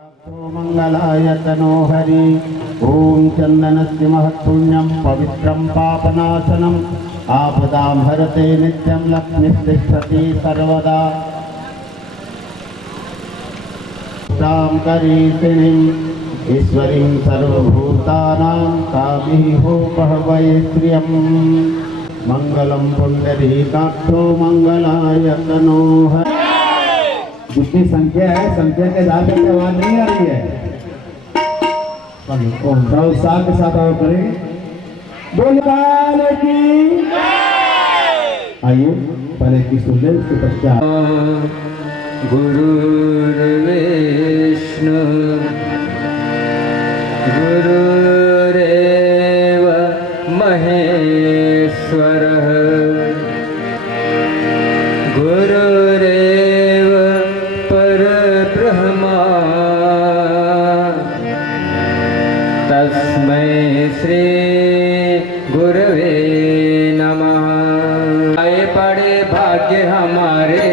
मंगलाय तनो हरि। ओम चंदनस्य महत्पुण्यं पवित्रं पापनाशनम् आपदां हरते नित्यं लक्ष्मीस्तिष्ठति सर्वदा। तां करीषिणीम् ईश्वरीं सर्वभूतानां तामिहोपहवै श्रियम्। मंगलम पुंडरीकाक्षो मंगलाय तनो हरि। जितनी संख्या है संख्या के आधार पर आवाज नहीं आ रही है। उत्साह के साथ और करें। बोल की आइए पहले की सुनले उसके पश्चात। गुरुर्विष्णु गुरुरेव महेश्वरः गुरुरेव परब्रह्मा तस्मै श्री गुरवे नमः। आए पड़े भाग्य हमारे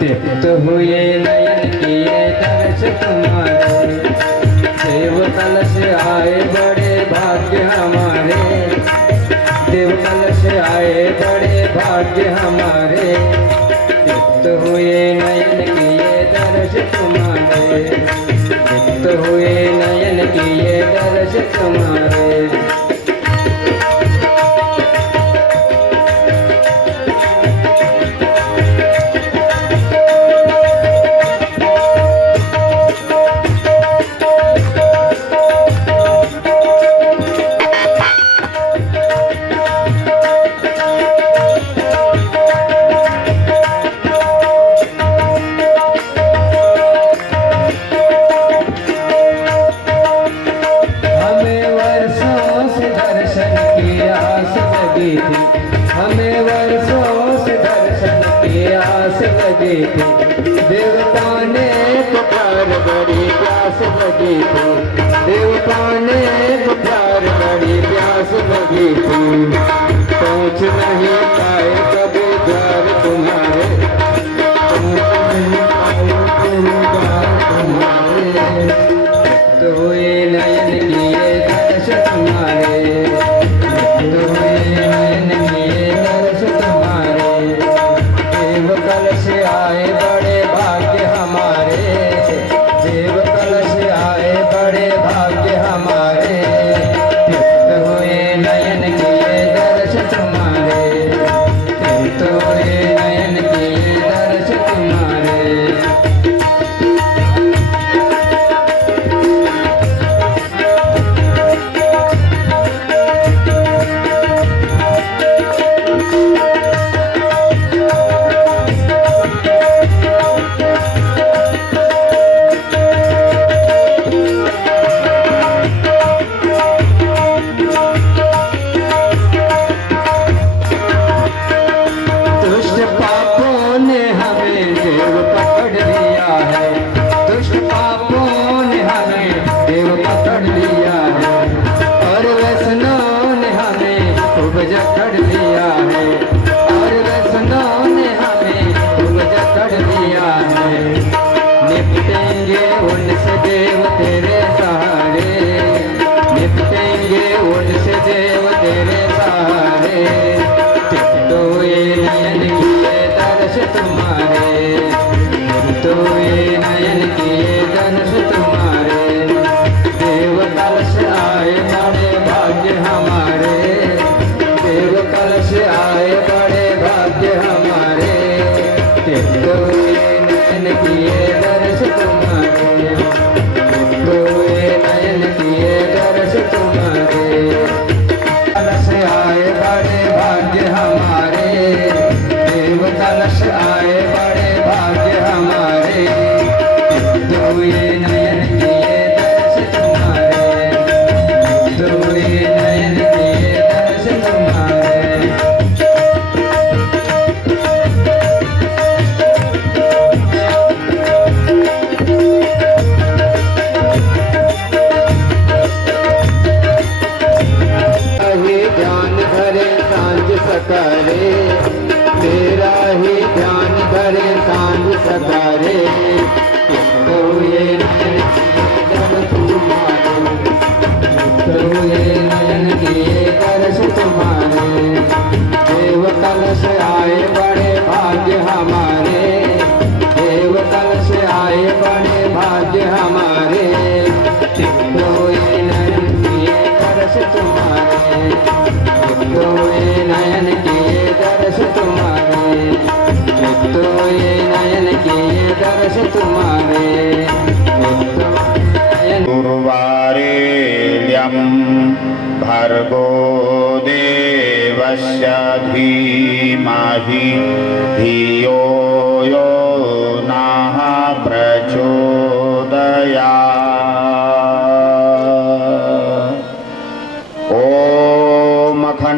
तृप्त हुए नयन किए दर्श तुम्हारे। देव कलश आए बड़े भाग्य हमारे देव कलश आए बड़े भाग्य हमारे। तृप्त हुए नयन किए दर्श तुम्हारे तृप्त हुए नयन किए दर्श तुम्हारे। हमें वर्षों से दर्शन की आस लगी थी। देवता ने पुकार बड़ी प्यास लगी थी। देवता ने पुकार बड़ी प्यास लगी थी। पहुँच नहीं पाए कभी द्वार तुम्हारे पहुँच नहीं पाए कभी द्वार तुम्हारे। तो हुए नयन किए दर्श तुम्हारे आए बड़े भाग्य हमारे देव कलश आए बड़े भाग्य हमारे। तृप्त हुए नयन किए दर्श तुम्हारे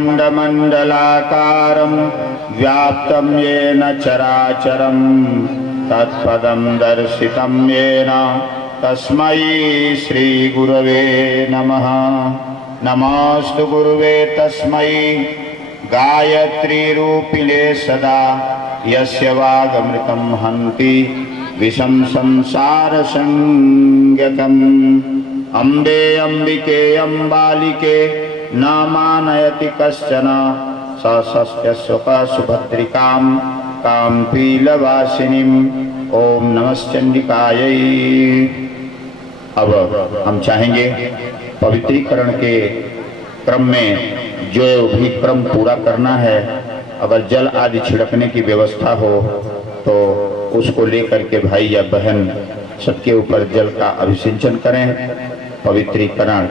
अखण्डमण्डलाकारं व्याप्तं येन चराचरं तत्पदं दर्शितं येन तस्मै श्रीगुरवे नमः। नमोऽस्तु गुरुवे तस्मै गायत्रीरूपिणे सदा यस्य वागमृतं हन्ति विषं संसारसंज्ञकम्। अम्बे अम्बिके अम्बालिके न मानयति कश्चन सस्य सुभद्रिकां कां पीलवासिनीम्। ओम नमश्चंडिकायै। अब हम चाहेंगे पवित्रीकरण के क्रम में जो भी क्रम पूरा करना है, अगर जल आदि छिड़कने की व्यवस्था हो तो उसको लेकर के भाई या बहन सबके ऊपर जल का अभिषेचन करें, पवित्रीकरण।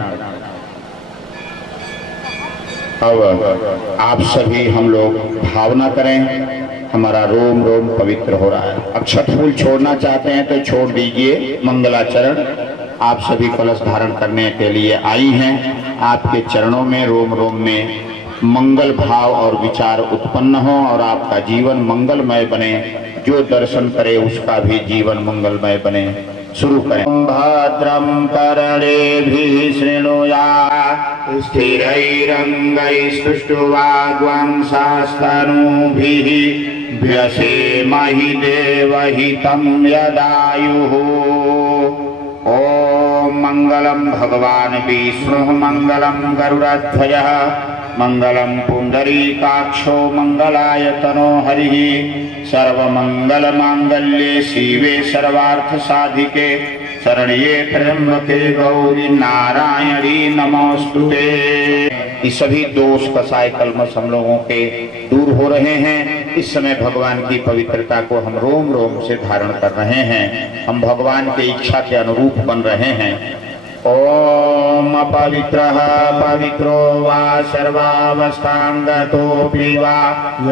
अब आप सभी हम लोग भावना करें, हमारा रोम रोम पवित्र हो रहा है। अक्षत फूल छोड़ना चाहते हैं तो छोड़ दीजिए। मंगलाचरण आप सभी कलश धारण करने के लिए आई हैं। आपके चरणों में रोम रोम में मंगल भाव और विचार उत्पन्न हो और आपका जीवन मंगलमय बने। जो दर्शन करे उसका भी जीवन मंगलमय बने। शुरू करें। भद्रं कर्णेभिः शृणुयात् स्थिरैरङ्गैस्तुष्टुवाग्वंशास्तनूभिः व्यसेमहि देवहितं यदायुः। ॐ मंगलम भगवान विष्णुः मंगलम गरुड़ध्वजः मंगलम पुंडरीकाक्षो मंगलायतनो हरिः। सर्वमंगलमांगल्ये शिवे सर्वार्थसाधिके शरण्ये त्र्यंबके गौरी नारायणी नमोस्तुते। इस सभी दोष कसाय कलमश हम लोगों के दूर हो रहे हैं। इस समय भगवान की पवित्रता को हम रोम रोम से धारण कर रहे हैं। हम भगवान की इच्छा के अनुरूप बन रहे हैं। ओम पवित्रः पवित्रो वा सर्वावस्थांगतोऽपि वा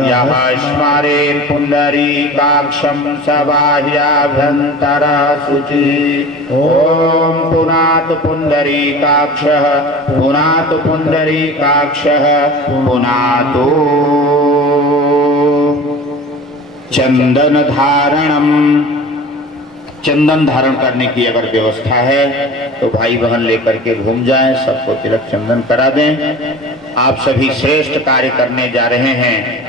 यः स्मरेत् पुंडरीकाक्षं स बाह्याभ्यन्तरः शुचिः। ओम पुनातु पुंडरीकाक्षः पुनातु पुंडरीकाक्षः पुनातु। चंदन धारणम, चंदन धारण करने की अगर व्यवस्था है तो भाई बहन लेकर के घूम जाएं, सबको तिलक चंदन करा दें। आप सभी श्रेष्ठ कार्य करने जा रहे हैं।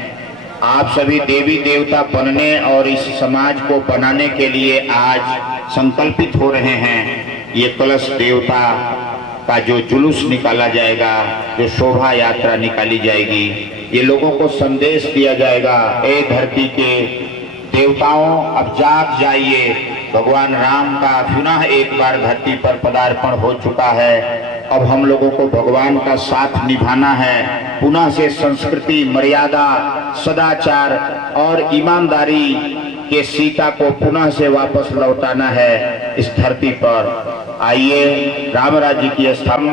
आप सभी देवी देवता बनने और इस समाज को बनाने के लिए आज संकल्पित हो रहे हैं। ये कलश देवता का जो जुलूस निकाला जाएगा, जो शोभा यात्रा निकाली जाएगी, ये लोगों को संदेश दिया जाएगा, ए धरती के देवताओं अब जाग जाइए। भगवान राम का पुनः एक बार धरती पर पदार्पण हो चुका है। अब हम लोगों को भगवान का साथ निभाना है। पुनः से संस्कृति, मर्यादा, सदाचार और ईमानदारी के सीता को पुनः से वापस लौटाना है इस धरती पर। आइए राम राज्य की स्थापना।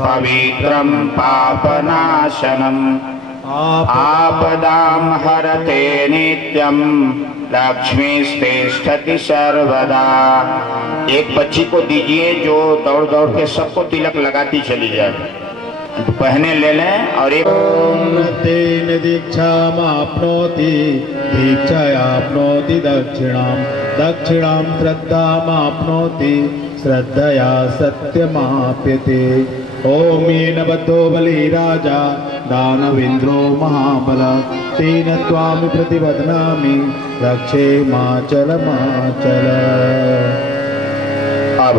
पवित्रम पापनाशनम आपदाम हरते नित्यम लक्ष्मीस्तिष्ठति सर्वदा। एक बच्ची को दीजिए जो दौड़ दौड़ के सबको तिलक लगाती चली जाए। पहने ले लें और एक तेन दीक्षामाप्नोति दीक्षायाप्नोति दक्षिणां दक्षिणां श्रद्धामाप्नोति श्रद्धया सत्यमाप्यते। ओम येन बद्धो बली राजा दानवेन्द्रो महाबल तेन त्वामि प्रतिबध्नामि रक्षे माचल माचल। अब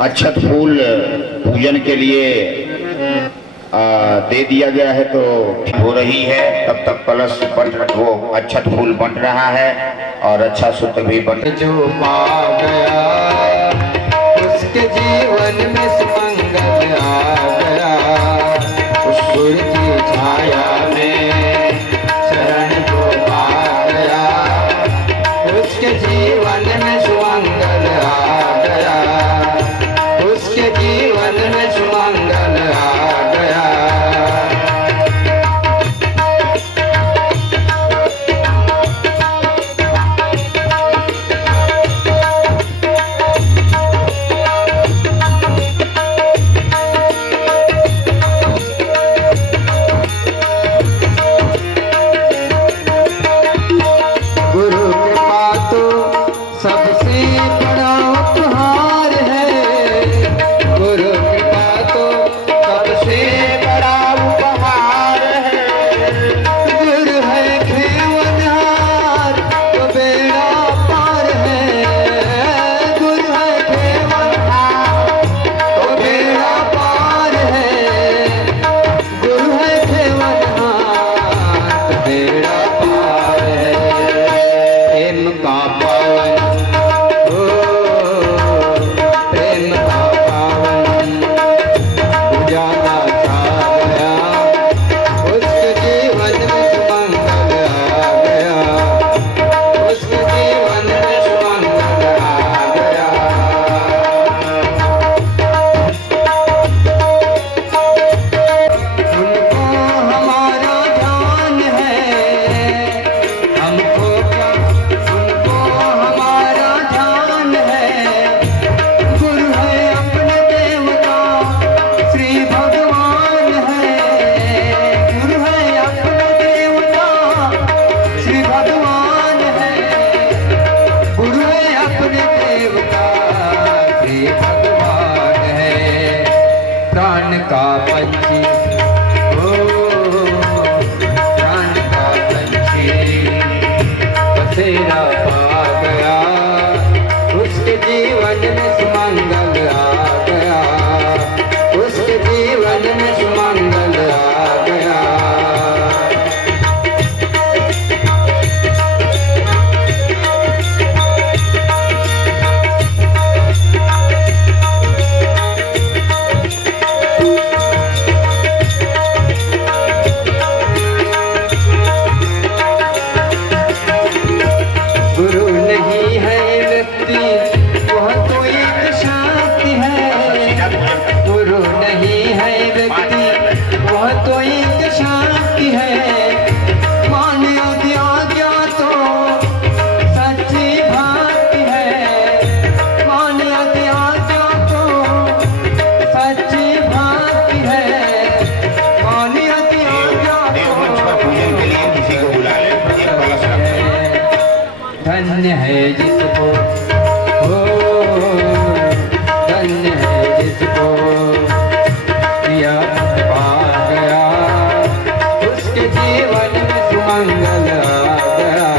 अक्षत फूल पूजन के लिए दे दिया गया है तो हो रही है। तब तक कलश बंट, वो अक्षत फूल बंट रहा है और अच्छा सूत्र भी बंट। जो पा गया उसके जीवन में सुमंगल आ गया। उस गुरु की छाया में शरण को पा गया। उसके जीवन में सुमंगल आ गया। उसके जीवन में सुमंगल आ गया। जीवन में सुमंगल आ गया, उसके जीवन में सुमंगल आ गया। गुरु नहीं है व्यक्ति वह तो एक शांति है, गुरु नहीं है व्यक्ति वह तो एक शांति है। मान आज्ञा तो सच्ची भक्ति है, मान आज्ञा तो सच्ची भक्ति है, मान आज्ञा देवमंच पर पूजन के लिए किसी को बुला ले, एक कलश रखें। धन्य है जिसको हो, धन्य है जिसको प्रिया पा गया, उसके जीवन में सुमंगल आ गया,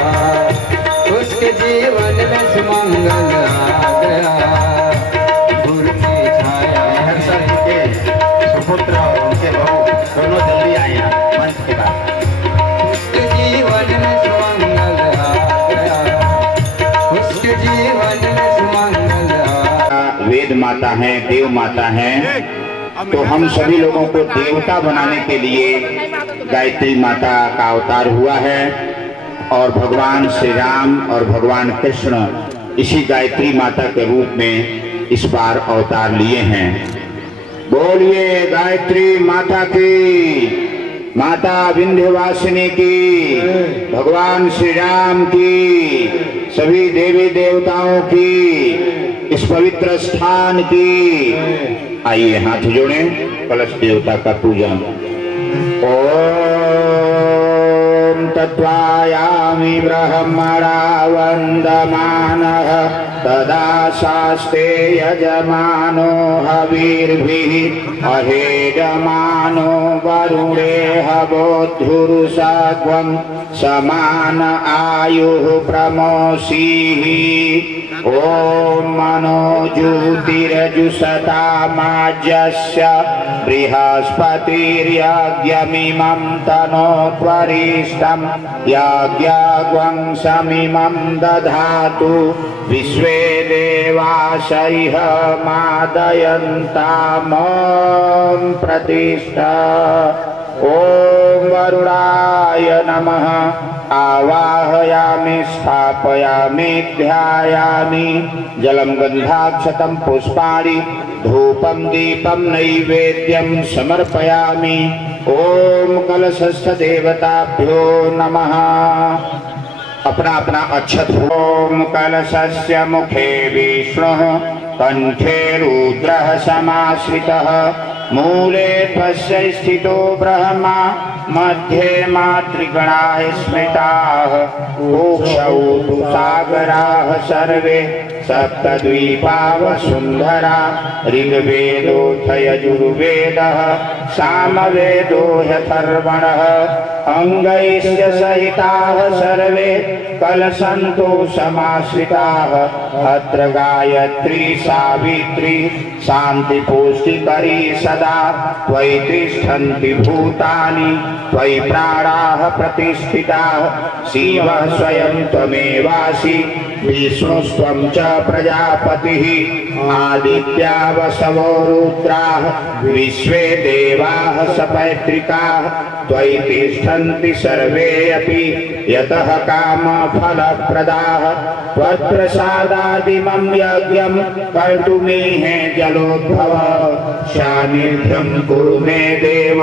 उसके जीवन में सुमंगल आ गया। गुरु की छाया हर सर के सुपुत्र और उनके बहू दोनों जल्दी आए यहाँ मंच के पास। उसके जीवन में सुमंगल आ गया, उसके जीवन में सुमंगल आ। वेद माता है, देव माता है, तो हम सभी लोगों को देवता बनाने के लिए गायत्री माता का अवतार हुआ है और भगवान श्री राम और भगवान कृष्ण इसी गायत्री माता के रूप में इस बार अवतार लिए हैं। बोलिए गायत्री माता की, माता विंध्यवासिनी की, भगवान श्री राम की, सभी देवी देवताओं की, इस पवित्र स्थान की। आइए हाथ जोड़ें, कलश देवता का पूजन। ओम तत्वायामि ब्रह्मणा वन्दमानः तदा शास्ते यजमानो हविर्भिः अहेजमानो वरुणेह बोद्धुरुषध्वं समान आयुः प्रमोषीः। ओम मनो ज्योतिरजुषतामाज्यस्य बृहस्पतिर्यज्ञमिमं तनोत्वरिष्ठं यज्ञं समिमं दधातु विश्वे देवाशैः मादयन्तामं प्रतिष्ठा। ओम वरुणाय नमः। आवाहयामि स्थापयामि ध्यायामि जलम गंधाक्षतं पुष्पाणि धूपं दीपं नैवेद्यं समर्पयामि। ओम कलशस्थ देवताभ्यो नमः। अपना अपना अक्षत। ओम कलशस्य मुखे विष्णुः कंठे रुद्रः समाश्रितः मूले त्वस्य स्थितो ब्रह्मा मध्ये मातृगणाः स्मृताः मोक्षौ तु सागराः सर्वे सप्तद्वीपा वसुन्धरा ऋग्वेदोऽथ यजुर्वेदः सामवेदो ह्यथर्वणः अंगैश्च सहिताः सर्वे कलशन्तो समाश्रिताः अत्र गायत्री सावित्री शान्तिपुष्टिकरी सदा त्वयि तिष्ठन्ति भूतानि त्वयि प्राणाः प्रतिष्ठिताः शिवः स्वयं त्वमेवासि विष्णुस्त्वं च प्रजापतिः आदित्या वसवो रुद्राः विश्वे देवाः सपैतृकाः त्वयि तिष्ठन्ति सर्वे अपि यतः कामफलप्रदाः त्वत्प्रसादादिमं यज्ञं कर्तुमीहे जलोद्भव सान्निध्यं कुरु मे देव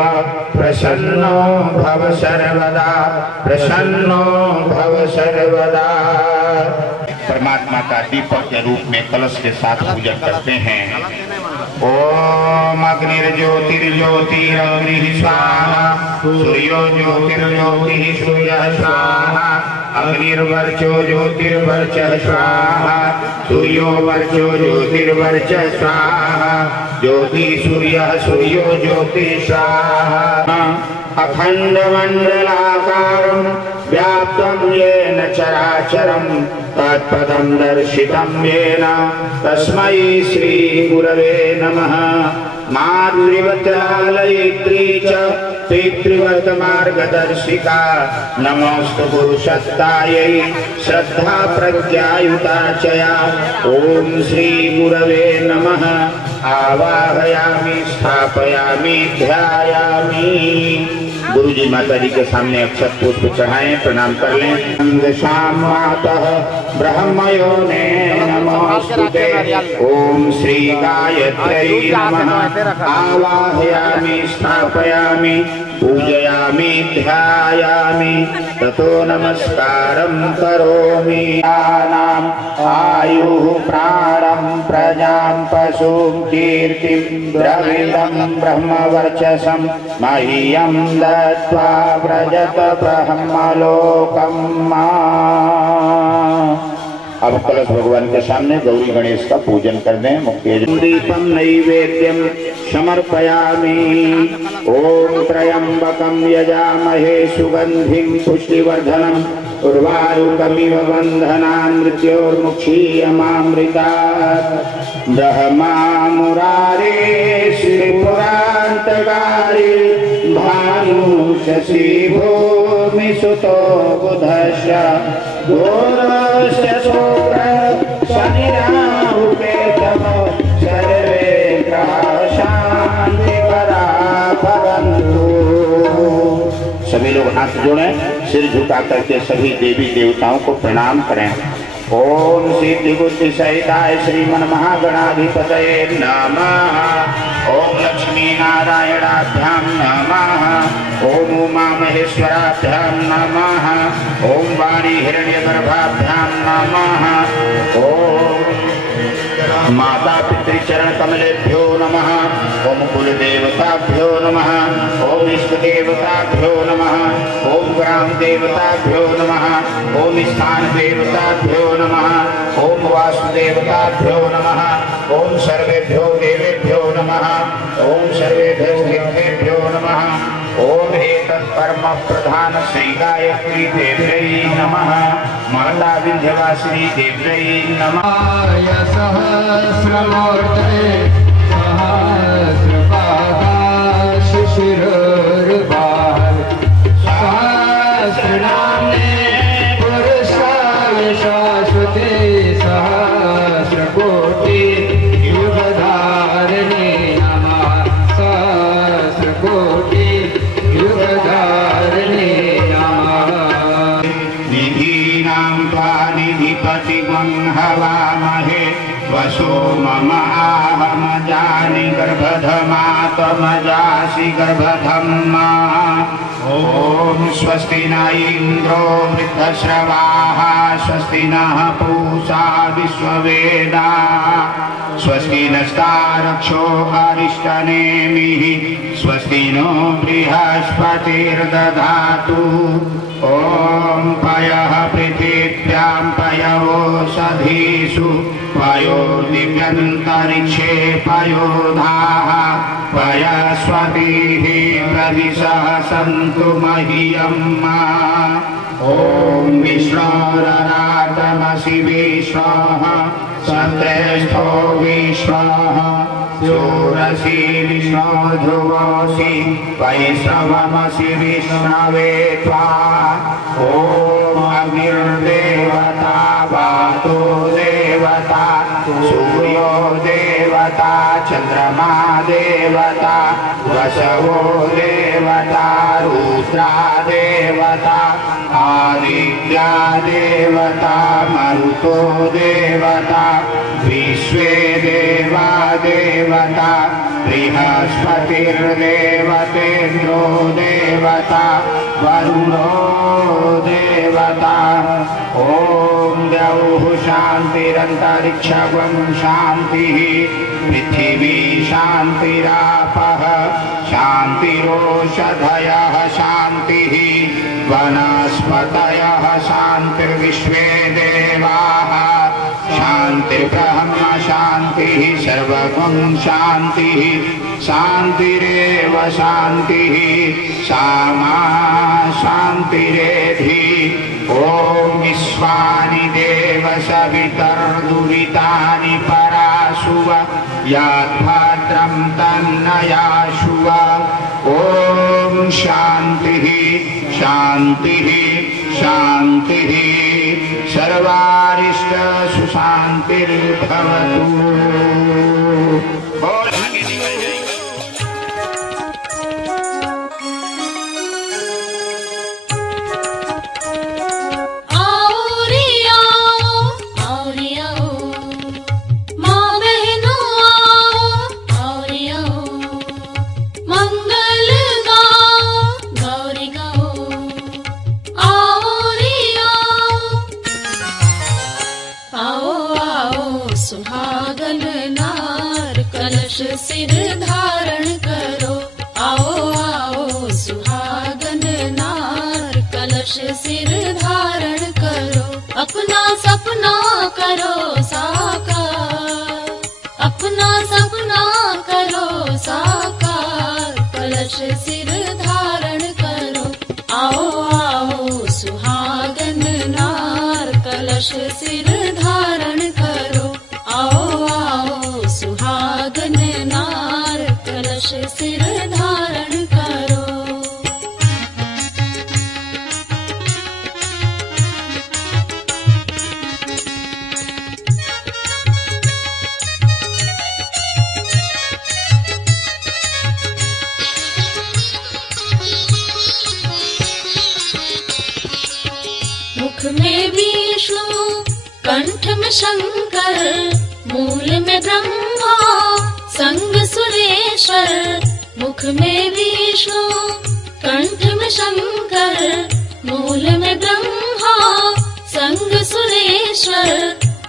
प्रसन्नो भव सर्वदा प्रसन्नो भव सर्वदा। परमात्मा का दीपक के रूप में कलश के साथ पूजन करते हैं। ओम अग्निर्ज्योतिर्ज्योतिरग्निः स्वाहा सूर्यो ज्योतिर्ज्योतिः सूर्यः स्वाहा अग्निर्वर्चो ज्योतिर्वर्चः स्वाहा सूर्यो वर्चो ज्योतिर्वर्चः स्वाहा ज्योति सूर्यः सूर्यो ज्योतिः स्वाहा। अखंड मंडलाकारं व्याप्तं येन चराचरं तत्पदं दर्शितं येन तस्मै श्री गुरवे नमः। मातृवत्लालयित्री च पितृवत् मार्गदर्शिका नमोस्तु गुरुसत्तायै श्रद्धा प्रज्ञायुता चया। ओम श्री गुरवे नमः। आवाहयामि स्थापयामि ध्यायामि। गुरु जी माता जी के सामने अक्षत पुष्प चढ़ाएं, प्रणाम कर लें। शाम मातः ब्रह्मयोने नमोस्तुते। ओम श्री गायत्र्यै नमः। आवाहयामि स्थापयामि पूजयामि ध्यायामि ततो नमस्कारं करोमि। नाम आयुः प्राणं प्रजां पशुं कीर्तिं द्रविडं ब्रह्मवर्चसं मह्यं दत्त्वा व्रजत ब्रह्मलोकं माम्। अब कलश भगवान के सामने गौरी गणेश का पूजन कर दें। मुख्य दीपम नैवेद्यम समर्पयामि। ओम त्र्यंबकं यजामहे सुगंधिं पुष्टिवर्धनम् उर्वारुकमिव बन्धनान् मृत्योर्मुक्षीयमामृतात्। ब्रह्मा मुरारे श्रीपुरान्तकारी भानु शशि भूमिसुतो बुधश्च घोरस्य शुक्र शनिराहुकेतवो सर्वे ग्रहाः शान्तिकरा भवन्तु। सभी लोग हाथ जोड़ें, सिर झुका करके सभी देवी देवताओं को प्रणाम करें। ओम सिद्धि बुद्धि सहिताय श्रीमन महागणाधिपतये नमः। ओम लक्ष्मी नारायणाभ्यां नमः। ओम उमा महेश्वराभ्यां नमः। ओम वाणी हिरण्यगर्भाभ्यां नमः। ओम माता पितृचरण कमलेभ्यो नमः। ओम कुल देवताभ्यो नमः। ओम इष्ट देवताभ्यो नमः। ओम ग्राम देवताभ्यो नमः। ओम स्थान देवताभ्यो नमः। ओम वासुदेवताभ्यो नमः। ओम सर्वेभ्यो देवेभ्यो नमः। ओम सर्वेभ्यो सिद्धेभ्यो नमः। ओम एतत् परम प्रधान श्री गायत्री देव्यै नमः। माता विंध्यवासिनी देव्यै नमः। सहस्रमूर्तये सहस्रपादाः शिशिरोर्बाहुः सहस्रनाम्ने पुरुषाय शाश्वते सहस्रकोटि युगधारिणे नमः। सहस्रकोटि युगधारिणे नमः। निधीनां त्वा निधिपतिगं हवामहे वसो मम आहमजानि गर्भधमातमजासि गर्भधम्मा। ओम स्वस्ति न इंद्रो वृद्धश्रवाः स्वस्ति नः पूषा विश्ववेदाः स्वस्ति नस्तारक्षो अरिष्टनेमिः स्वस्ति नो बृहस्पतिर्दधातु। ओम पयः पृथिव्यां पयोषधीषु पयो दिव्यन्तरिक्षे पयोधाः पयस्वतीः प्रदिशः सन्तु मह्यं मा। ओम विष्णोररातमसि विश्वः सत्रेष्ठो विश्वः शूरसि विष्णो ध्रुवोऽसि वैश्रवमसि विष्णवे त्वा। ओम अग्निर्देवता वातो देवता सूर्यो देवता चंद्रमा देवता वसवो देवता रुद्रा देवता आदित्या देवता मरुतो देवता विश्वे देवा देवता बृहस्पतिर्देवतेन्द्रो देवता वरुणो देवता। ओम द्यौः शान्तिरन्तरिक्षं शान्तिः पृथिवी शान्तिरापः शान्तिरोषधयः शान्तिः वनस्पतयः शान्तिर्विश्वे देवाः शान्तिः शान्तिर्ब्रह्म शान्तिः सर्वगुण शान्तिः शान्तिरेव शान्तिः सामा शान्तिरेधि ॐ विश्वानि देव सवितर्दुरितानि पराशुव याद्भद्रं तन्नयाशुव ॐ शान्तिः शान्तिः शान्तिः सर्वारिष्ट सुशान्तिर्भवतु। बोल आगे निकल जाएंगे। सिर धारण करो, आओ आओ सुहागन नार कलश सिर धारण करो, अपना सपना करो साकार, अपना सपना करो साकार, कलश सिर धारण करो, आओ आओ सुहागन नार कलश सिर धारण करो, आओ आओ सुहागन नार कलश सिर धारण करो। मुख में विष्णु कंठ में शंकर, मूल में ब्रह्मा संग सुरेश्वर, मुख में विष्णु कंठ में शंकर, मूल में ब्रह्मा संग सुरेश्वर,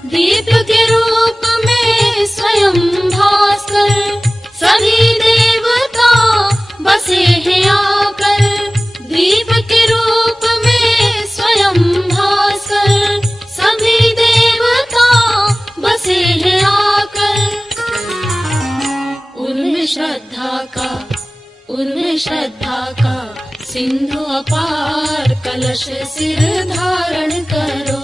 दीप के रूप में स्वयं भास्कर, सभी देवता बसे हैं आकर, दीप के रूप में स्वयं भास्कर, सभी देवता बसे हैं आकर, उनमें श्रद्धा का सिंधु अपार, कलश सिर धारण करो,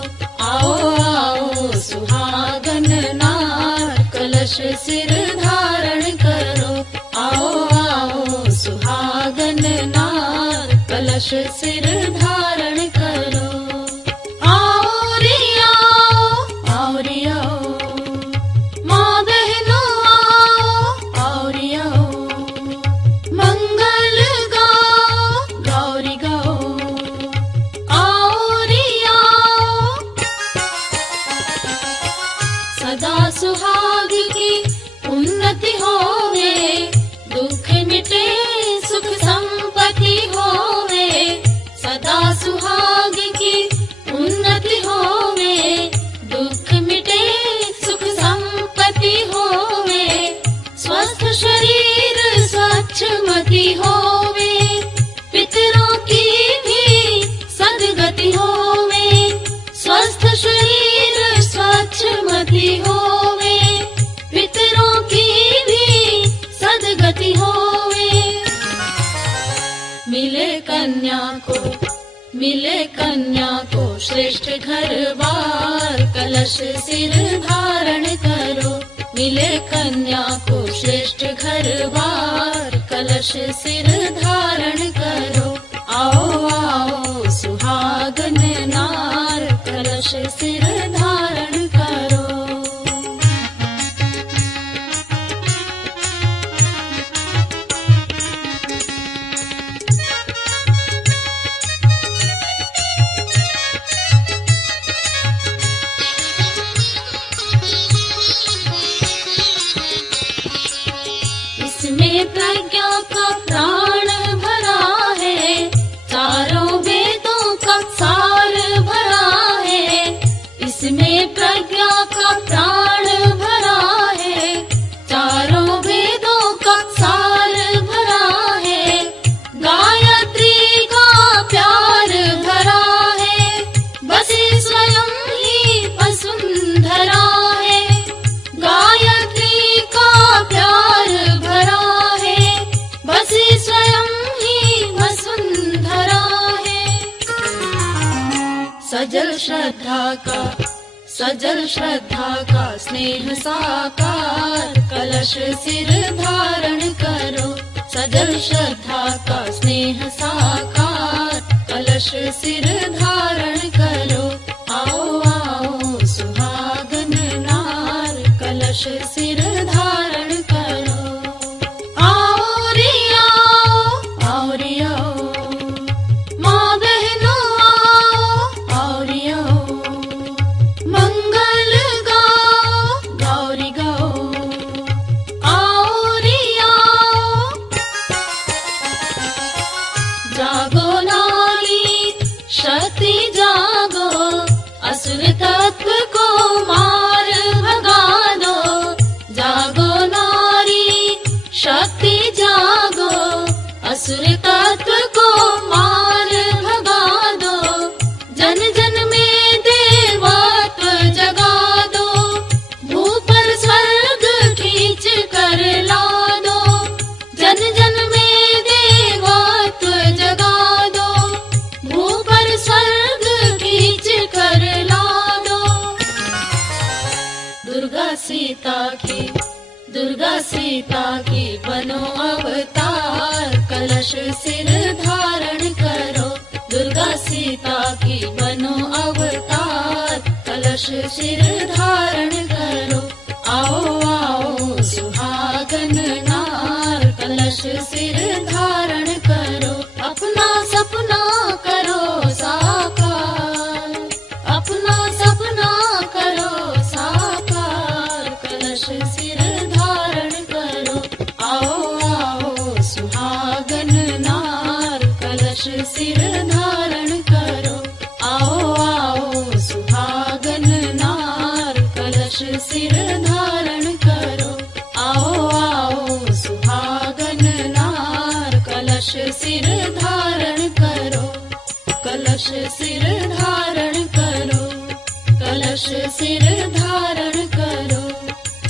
आओ आओ सुहागन नार कलश सिर धारण करो, आओ आओ सुहागन नार कलश सिर धारण करो, आओ रे आओ, आओ रे आओ, माँ बहनों आओ रे आओ, मंगल गाओ गौरी गाओ, आओ रे आओ, सदा सुहाग की उन्नति होवे, दुख मिटे सुख संपत्ति होवे, सदा सुहाग की उन्नति होवे, दुख मिटे सुख संपत्ति होवे, स्वस्थ शरीर स्वच्छ मति होवे, पितरों की भी सद्गति होवे, स्वस्थ शरीर स्वच्छ मति होवे, पितरों की भी सद्गति होवे, मिले कन्या को श्रेष्ठ घर बार, कलश सिर धारण करो, मिले कन्या को श्रेष्ठ घर बार, कलश सिर धारण करो, आओ आओ सुहागन नार कलश सिर धारण करो। इसमें प्रज्ञा का प्राण भरा है, चारों वेदों का सार भरा है, इसमें प्रज्ञा का प्राण भरा है, चारों वेदों का सार भरा है, गायत्री का प्यार भरा है, बसे स्वयं ही वसुंधरा है, सजल श्रद्धा का स्नेह साकार, कलश सिर धारण करो। सजल श्रद्धा का स्नेह साकार, कलश सिर धारण करो। आओ आओ सुहागन नार, कलश सिर धारण करो। आओ रे आओ रे आओ, माँ बहनों आओ रे आओ, मंगल गाओ गौरी गाओ। आओ रे आओ, जागो नारी शक्ति जागो, असुर तत्व को मार भगा दो। जागो नारी शक्ति जागो, असुर तत्व को मार भगा दो। जन जन में देवत्व जगा दो, भू पर स्वर्ग खींच कर ला दो। जन जन में देवत्व जगा दो, भू पर स्वर्ग खींच कर ला दो। दुर्गा सीता की बनो अवतार, कलश सिर धारण करो। दुर्गा सीता की बनो अवतार, कलश सिर धारण करो। आओ आओ सुहागन नार, कलश सिर धारण करो। अपना सपना करो साकार, अपना सपना करो साकार, कलश सिर धारण करो। आओ आओ सुहागन नार, कलश सिर धारण करो। आओ आओ सुहागन नार, कलश सिर धारण करो। आओ आओ सुहागन नार, कलश सिर धारण करो। कलश सिर धारण करो, कलश सिर धारण करो,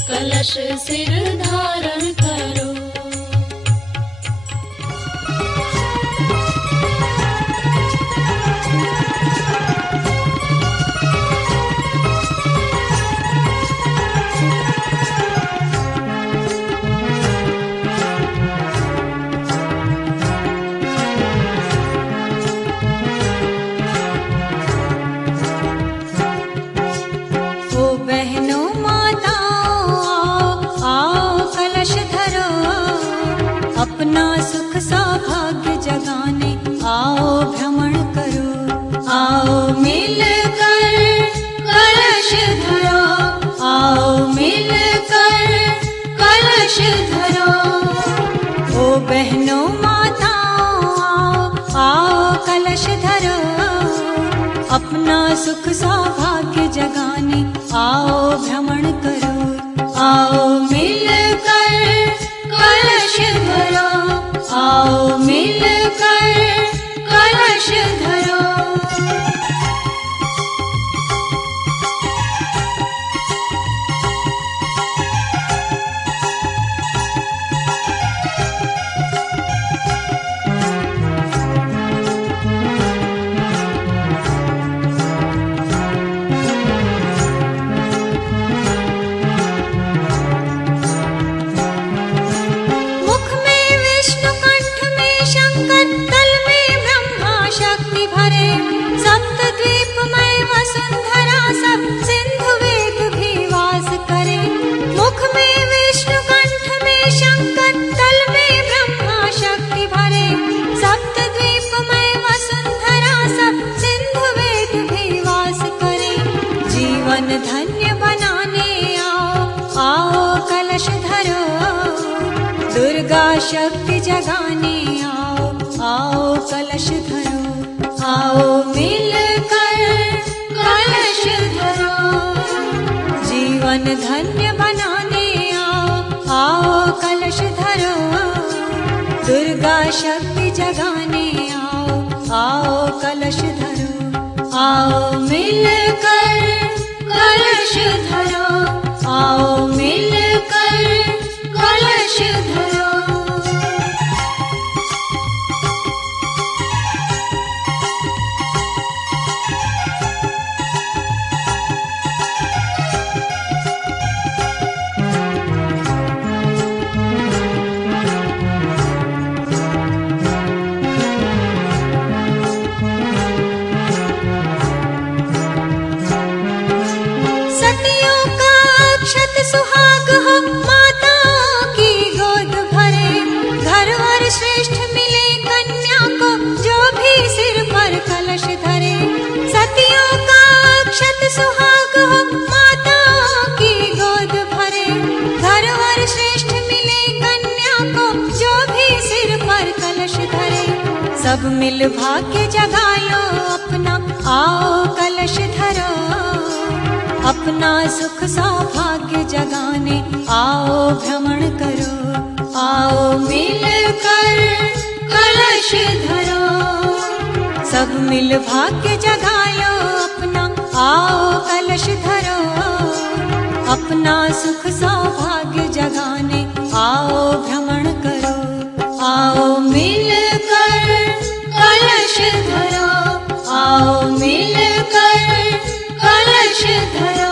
कलश सिर धारण करो। ओ बहनों माताओं आओ आओ कलश धरो, अपना सुख सौभाग्य जगाने आओ भ्रमण करो। आओ मिलकर कलश धरो, आओ मिलकर कलश धरो। ओ बहनों माताओं आओ आओ कलश धरो, अपना सुख सौभाग्य जगाने आओ भ्रमण करो। आओ मिलकर कलश धरो, आओ मिलकर कलश धरो। मुख में विष्णु कंठ में शंकर, तल में ब्रह्मा शक्ति भरे। सप्त द्वीप में वसुंधरा सब सिंधु वेग भी वास करे। मुख में विष्णु कंठ में शंकर, तल में ब्रह्मा शक्ति भरे। सप्त द्वीप में वसुंधरा सब सिंधु वेग भी वास करे। जीवन धन्य बनाने आओ आओ कलश धरो, दुर्गा शक्ति जगाने आओ आओ कलश धरो। आओ मिलकर कलश धरो, जीवन धन्य बनाने आओ आओ कलश धरो। दुर्गा शक्ति जगाने आओ आओ कलश धरो। आओ मिलकर कलश धरो, आओ मिलकर कलश धरो। सब मिल भाग्य जगा लो अपना, आओ कलश धरो, अपना सुख सौभाग्य जगाने आओ भ्रमण करो, आओ मिल कर कलश धरो, सब मिल भाग्य जगा लो अपना, आओ कलश धरो, अपना सुख सौभाग्य जगाने आओ भ्रमण करो, आओ मिल कर कलश धरो, आओ मिल कर कलश धरो।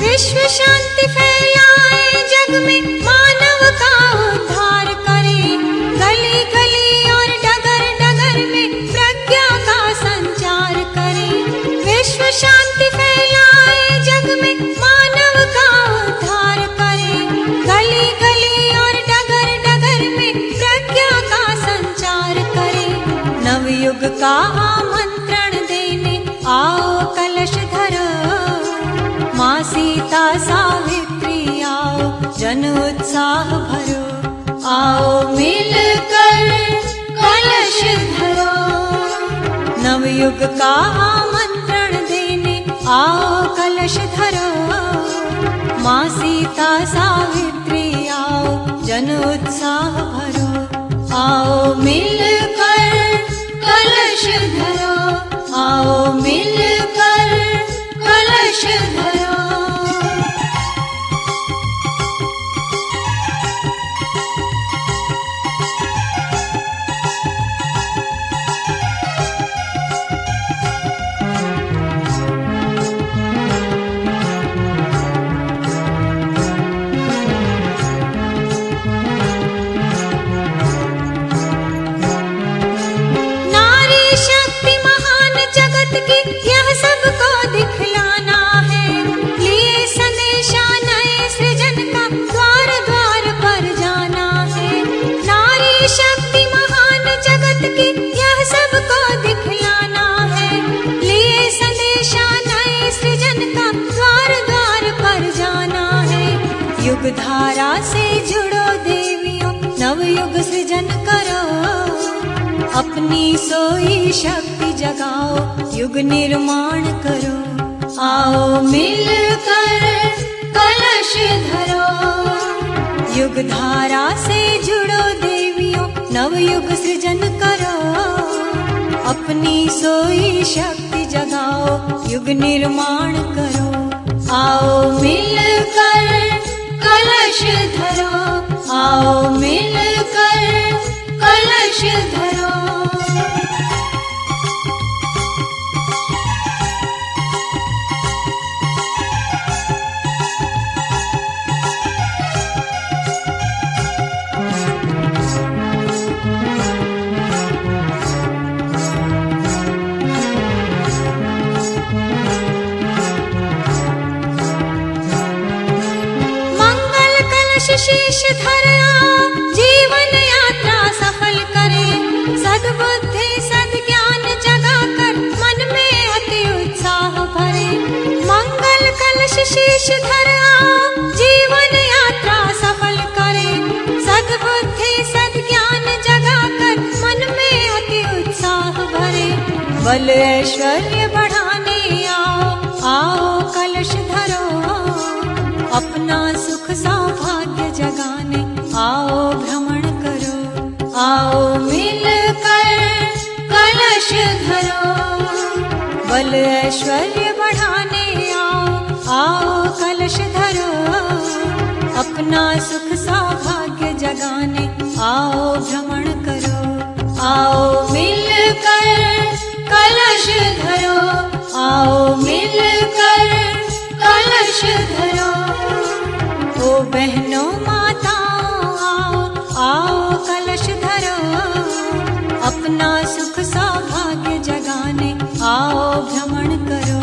विश्व शांति फैलाए जग में, मानव का उद्धार करे, गली गली और डगर डगर में प्रज्ञा का संचार करे। विश्व शांति फैलाए जग में, मानव का उद्धार करे, गली गली और डगर डगर में प्रज्ञा का संचार करे। नवयुग का आमंत्रण देने आओ कलश धरो, माँ सीता सावित्री आओ जन उत्साह भरो, आओ मिल कर कलश धरो। नवयुग का आमंत्रण देने आओ कलश धरो, माँ सीता सावित्री आओ जन उत्साह भरो, आओ मिल कर कलश धरो, आओ मिल कर कलश धरो। नारी शक्ति महान जगत की, यह सबको दिखलाना है, लिए संदेशा नए सृजन का, द्वार द्वार पर जाना है। नारी शक्ति महान जगत की, यह सबको दिखलाना है, लिए संदेशा नए सृजन का, द्वार द्वार पर जाना है। युग धारा से जुड़ो देवियों, नवयुग सृजन करो, अपनी सोई शक्ति जगाओ, युग निर्माण करो, आओ मिल कर कलश धरो। युग धारा से जुड़ो देवियों, नवयुग सृजन करो, अपनी सोई शक्ति जगाओ, युग निर्माण करो, आओ मिल कर कलश धरो, आओ मिल कर कलश धरो। मंगल कलश शीश धर आओ, जीवन यात्रा सफल करे, सद्बुद्धि सद्ज्ञान जगा कर, मन में अति उत्साह भरे। मंगल कलश शीश धर आओ, जीवन यात्रा सफल करे, सद्बुद्धि सद्ज्ञान जगा कर, मन में अति उत्साह भरे। बल ऐश्वर्य बढ़ाने आओ, आओ कलश धरो, अपना सुख सौभाग्य जगाने आओ भ्रमण करो, आओ मिल कर कलश धरो। बल ऐश्वर्य बढ़ाने आओ, आओ कलश धरो, अपना सुख सौभाग्य जगाने आओ भ्रमण करो, आओ मिल कर कलश धरो, आओ मिल कर कलश धरो। ओ बहनों माताओं आओ, आओ कलश धरो, अपना सुख सौभाग्य जगाने आओ भ्रमण करो,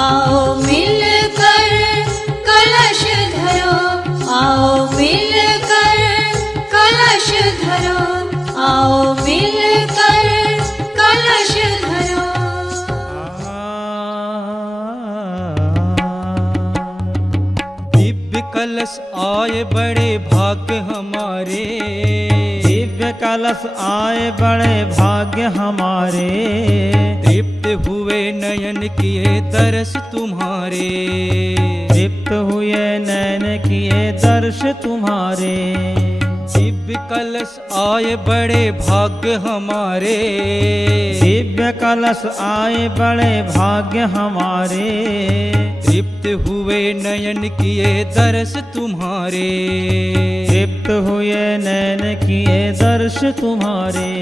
आओ मिल कर कलश आए बड़े भाग्य हमारे, दिव्य कलश आए बड़े भाग्य हमारे, तृप्त हुए नयन किए दर्श तुम्हारे, तृप्त हुए नैन किए दर्श तुम्हारे। दिव्य कलश आए बड़े भाग्य हमारे, दिव्य कलश आए बड़े भाग्य हमारे, तृप्त हुए नयन किए दर्श तुम्हारे, तृप्त हुए नैन किए दर्श तुम्हारे।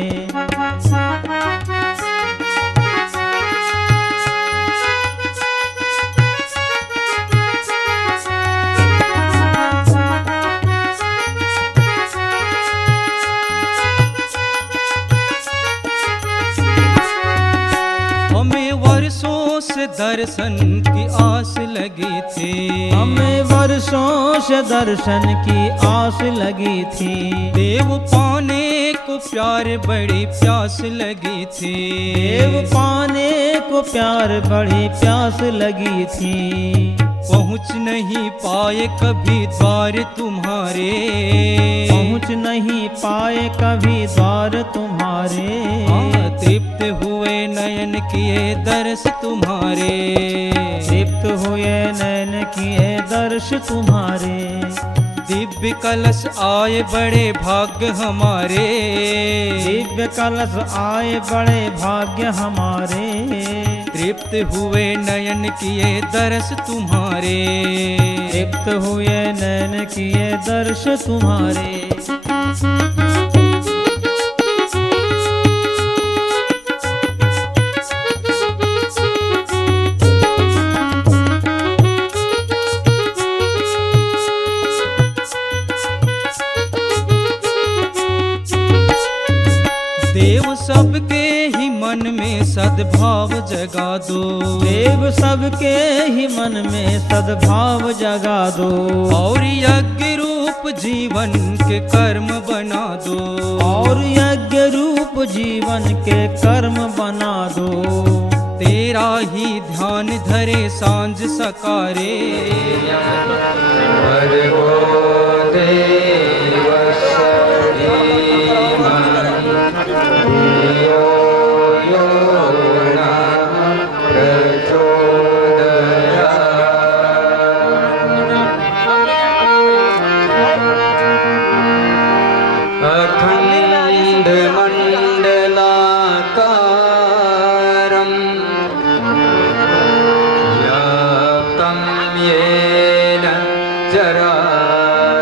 दर्शन की आस लगी थी, हमें वर्षों से दर्शन की आस लगी थी, देव पाने को प्यार बड़ी प्यास लगी थी, देव पाने को प्यार बड़ी प्यास लगी थी। पहुँच नहीं पाए कभी द्वार तुम्हारे, पहुँच नहीं पाए कभी द्वार तुम्हारे, तृप्त हुए नयन किए दर्श तुम्हारे, तृप्त हुए नैन किए दर्श तुम्हारे। दिव्य कलश आए बड़े भाग्य हमारे, दिव्य कलश आए बड़े भाग्य हमारे, तृप्त हुए नयन किए दर्श तुम्हारे, तृप्त हुए नैन किए दर्श तुम्हारे। देव सबके ही मन में सद्भाव जगा दो, देव सबके ही मन में सद्भाव जगा दो, और यज्ञ रूप जीवन के कर्म बना दो, और यज्ञ रूप जीवन के कर्म बना दो। तेरा ही ध्यान धरे सांझ सकारे, अखंड मंडलाकारं व्याप्तं येन चराचरम्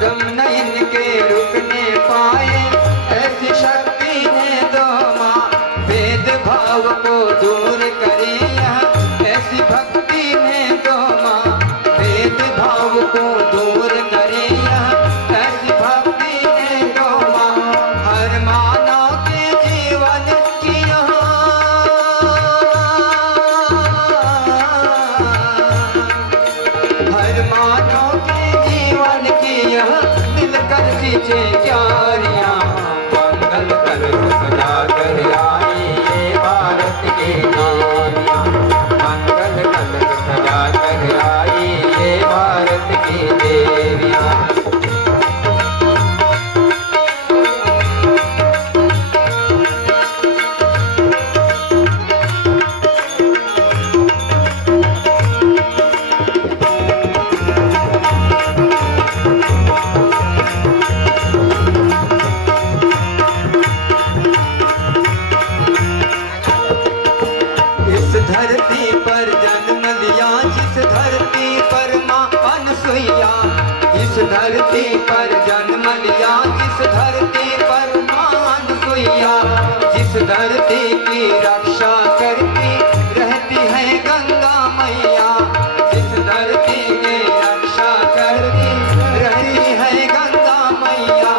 कदम न इनके रुकने पाए, ऐसी शक्ति ने दो माँ भेद भाव को दूर करे यह, ऐसी भक्ति ने दो माँ भेद भाव को दूर करे यह, ऐसी भक्ति ने दो माँ हर मानव के जीवन की हर मानव के जीवन की यह मिलकर सींचे क्यारियां, मंगल कलश सजा कर आई ये भारत की नारियां, मंगल कलश सजा कर आई ये भारत की देवियां। इस धरती पर जन्म लिया जिस धरती पर माँ अनसुईया, इस धरती पर जन्म लिया जिस धरती पर माँ अनसुईया, जिस धरती की रक्षा करती रहती है गंगा मैया, जिस धरती की रक्षा करती रहती है गंगा मैया,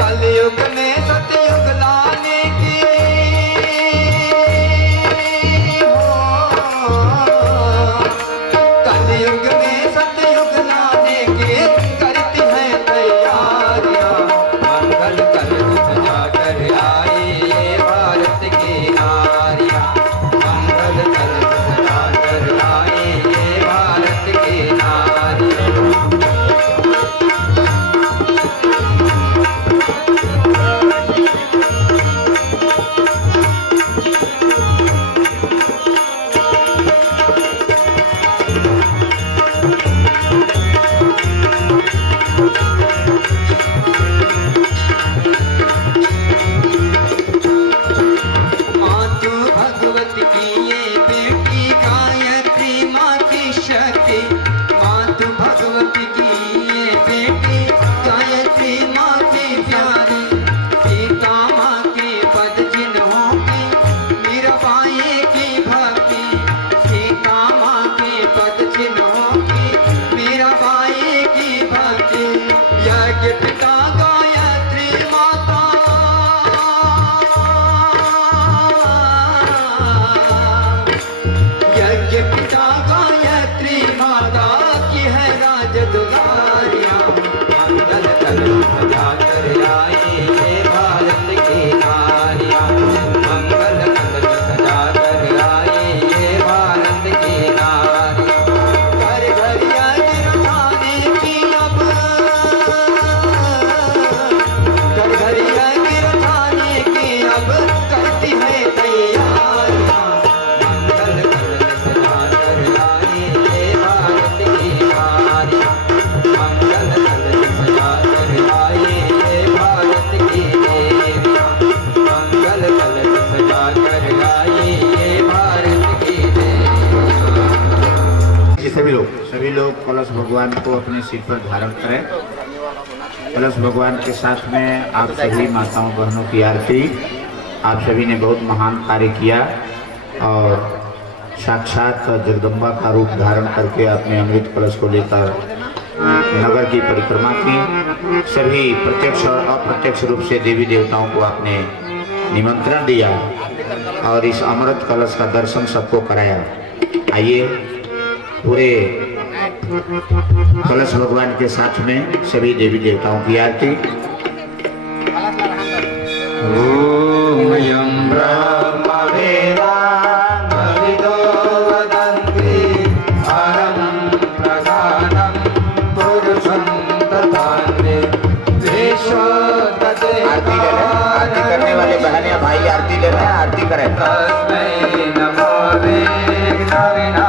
कलयुग में सतयुग लाने की कलयुग में सतयुग लाने की करती है तैयारियां, मंगल कलश सजा कर आई ये भारत की नारियां, मंगल कलश सजा कर आई ये भारत की नारियां। मातु भगवत की ये बेटी गायत्री माँ की शक्ति, मातु भगवत की ये बेटी गायत्री माँ की प्यारी, सीता माँ के पद चिन्हों की मीराबाई की भक्ति, सीता माँ के पद चिन्हों की मीराबाई की भक्ति, यज्ञ पिता गायत्री माता यज्ञ पिता गायत्री माता की है राज दुलारियां, मंगल कलश सजा कर आई ये भारत की नारियां, मंगल कलश सजा कर आई ये भारत की नारियां। घर घर यज्ञ उठाने की अब घर घर यज्ञ उठाने की अब करती है तैयारियां, मंगल कलश सजा कर आई ये भारत की नारियां, मंगल कलश सजा कर आई ये भारत की देवियां, मंगल कलश सजा कर आई ये भारत की देवियां। सभी लोग कलश भगवान को अपने सिर पर धारण करें। कलश भगवान के साथ में आप सभी माताओं बहनों की आरती। आप सभी ने बहुत महान कार्य किया और साक्षात जगदम्बा का रूप धारण करके आपने अमृत कलश को लेकर नगर की परिक्रमा की। सभी प्रत्यक्ष और अप्रत्यक्ष रूप से देवी देवताओं को आपने निमंत्रण दिया और इस अमृत कलश का दर्शन सबको कराया। आइए पूरे कलश भगवान के साथ में सभी देवी देवताओं की आरती। ओम यं ब्रह्म वेदांत विदो वदन्ति परमं प्रधानं पुरुषं तथान्ते विश्वोत्पत्ति। आरती करने वाले बहन या भाई आरती ले रहे हैं, आरती करें। तस्मै नमो विघ्नविनाशनाय।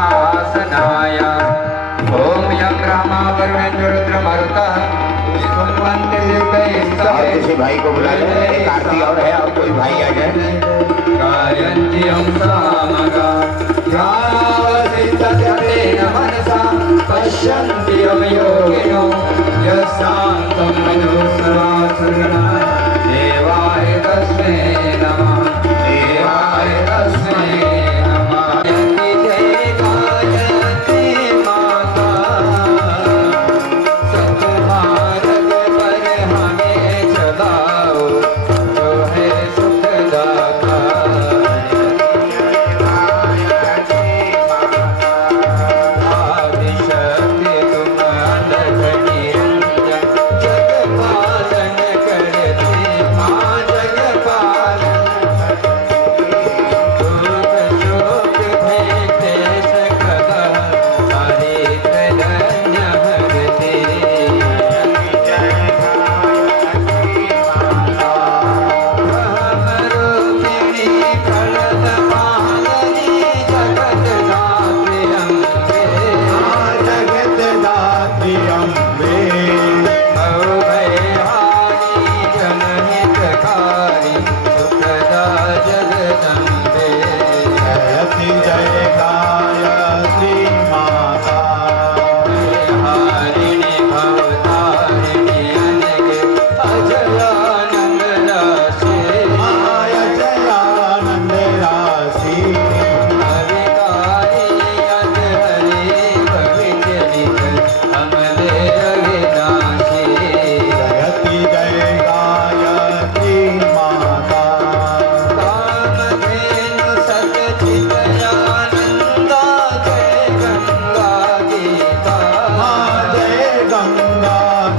ओम यं ब्रह्मा वरुणेन्द्र रुद्रमरुतः सुन्वन्ति दिव्यैः और किसी भाई को बुला ले, एक आरती और है और कोई भाई आ जाए। गायन्ति हम सामगा ध्यानावसिततेन मनसा पश्यन्ति हम योगिनो यशान्तं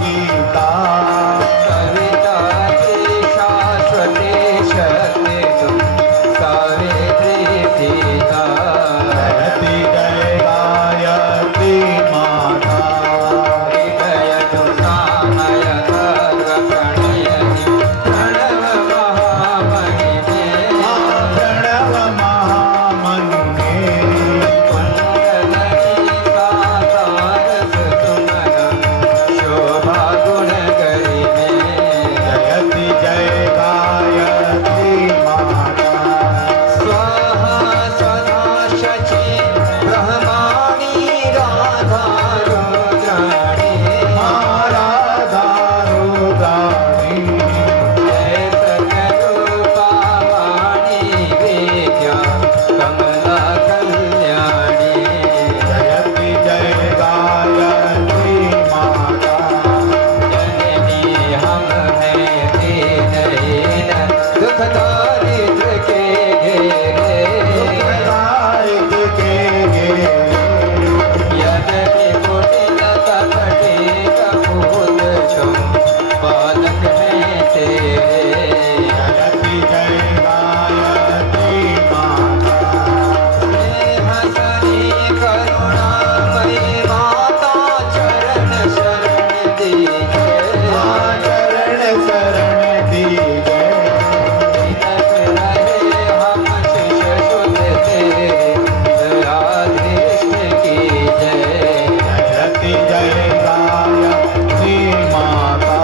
गीता कविता की शाश्वती शक्ति तुम सावित्री सीता जयति जय गायत्री माता हृदय सुसामय सर्व प्रणयति प्रणव महामणि प्रणव महामणि कुंडलनी साकार सुमन शोभा गुण गरि जयति जय गायत्री माता स्वाहा सदा शचि ब्रह्माणी राधा रुद्राणी राधा रुद्राणी जय सकरूपा वाणी विद्या कमला कल्याणी जयति जय गायत्री माता जननी हम हैं दीनहीन दुख दारिद्र के घेरे गायक के यद्यपि कुटिल कपटे कपूत तुम बालक हैं तेरे जयति जय गायत्री माता स्नेह सनी करुणामयी माता चरण शरण दीजिए चरण शरण दीजिए तिलक रहे हम शिष्य सुत तेरे दयाधीष्ट कीजिए जयति जय गायत्री माता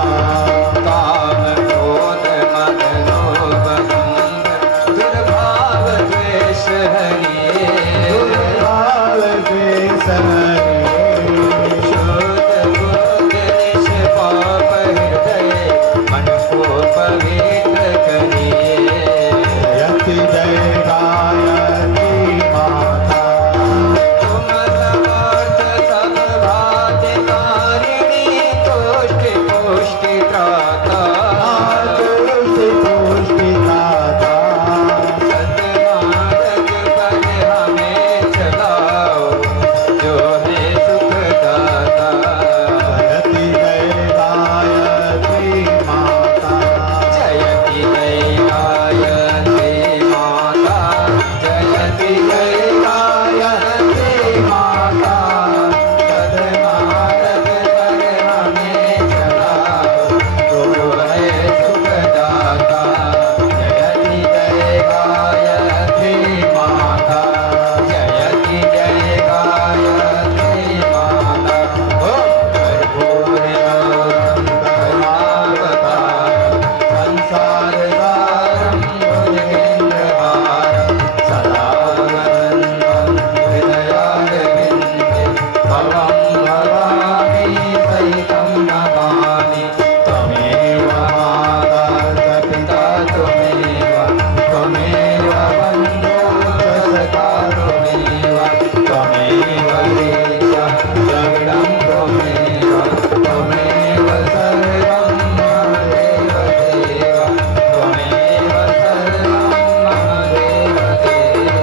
काम क्रोध मद लोभ मोह दुर्भाव द्वेष हरिये भाव के समय शुद्ध बुद्ध निष्पाप हृदय मन को पवित्र करिए जयति जय गायत्री माता तुम समर्थ सब भाति कारिणी तुष्टि पुष्टि त्राता तुष्टि पुष्टि दाता सतमार्ग पर हमें चलाओ जो है सुखदाता जयति जय गायत्री माता जयति जय गायत्री माता जयति जय गायत्री माता सतमार्ग पर हमें चलाओ जो है सुखदाता जयति जय गायत्री माता जयति जय गायत्री माता ओम कर्पूरगौरं करुणावतारं संसारसारं भुजगेन्द्रहारं सदा वदन्तं हृदयारविन्दे भवं भवामि सहितं नमामि त्वमेव माता च पिता त्वमेव बन्धुः च सखा त्वमेव देशः जगदं त्वमेव सर्वं मम देव देव त्वमेव सर्वं मम देव देव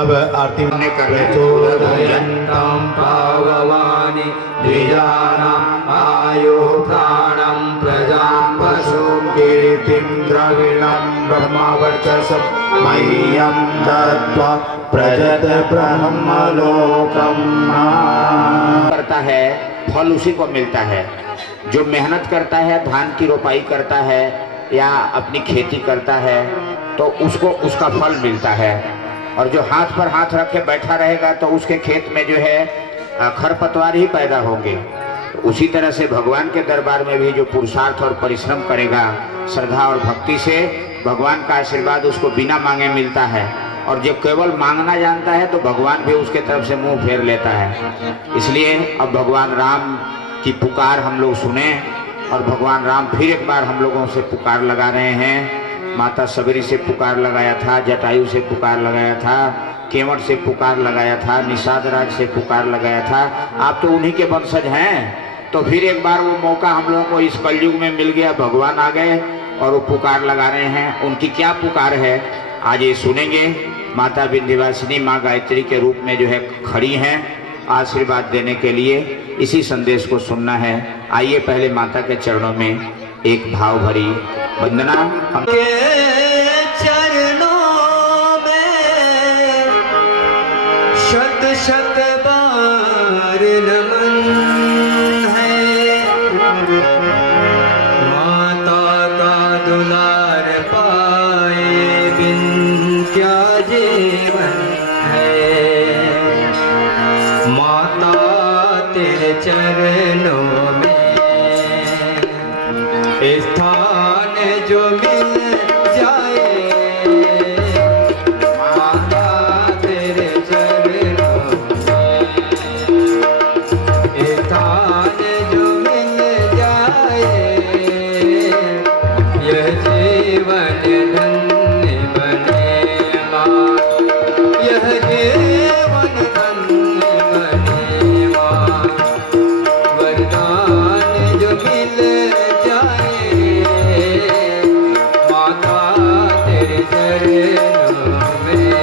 अब आरती में कर रहे चोदयन्तं पाववानि द्विजानाम् आयुः प्राणं प्रजां पशुं कीर्तिं द्रविणं ब्रह्मवर्चसं मह्यं दत्त्वा प्रजत ब्रह्मलोकं करता है फल उसी को मिलता है। जो मेहनत करता है, धान की रोपाई करता है या अपनी खेती करता है तो उसको उसका फल मिलता है। और जो हाथ पर हाथ रख के बैठा रहेगा तो उसके खेत में जो है खरपतवार ही पैदा होंगे। तो उसी तरह से भगवान के दरबार में भी जो पुरुषार्थ और परिश्रम करेगा श्रद्धा और भक्ति से, भगवान का आशीर्वाद उसको बिना मांगे मिलता है। और जब केवल मांगना जानता है तो भगवान भी उसके तरफ से मुंह फेर लेता है। इसलिए अब भगवान राम की पुकार हम लोग सुने और भगवान राम फिर एक बार हम लोगों से पुकार लगा रहे हैं। माता सबरी से पुकार लगाया था, जटायु से पुकार लगाया था, केवट से पुकार लगाया था, निषाद राज से पुकार लगाया था। आप तो उन्हीं के वंशज हैं। तो फिर एक बार वो मौका हम लोगों को इस कलयुग में मिल गया। भगवान आ गए और वो पुकार लगा रहे हैं। उनकी क्या पुकार है आज ये सुनेंगे। माता विंध्यवासिनी माँ गायत्री के रूप में जो है खड़ी हैं आशीर्वाद देने के लिए इसी संदेश को सुनना है। आइए पहले माता के चरणों में एक भाव भरी वंदना हम चरणों में शत शत बार नमन है। माता का दुलार पाए बिन क्या जीवन है। माता तेरे चरणों में स्थान जो मिल जाए। माता तेरे चरणों में स्थान जो मिल जाए। यह जीवन धन्य बनेगा। यह जीवन धन्य बनेगा। वरदान जो मिल जाए। माता तेरे चरणों में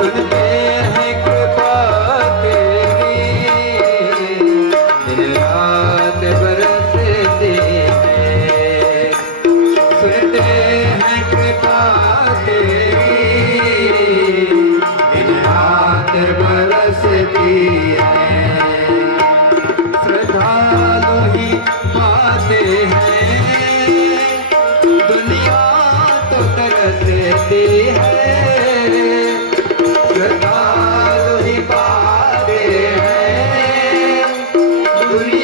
सुनते हैं कृपा तेरी। दिन रात बरसती है। सुनते हैं कृपा तेरी। दिन रात बरसती है। श्रद्धालु ही पाते हैं। दुनिया तो तरसती है। श्रद्धालु ही पाते हैं। दुनिया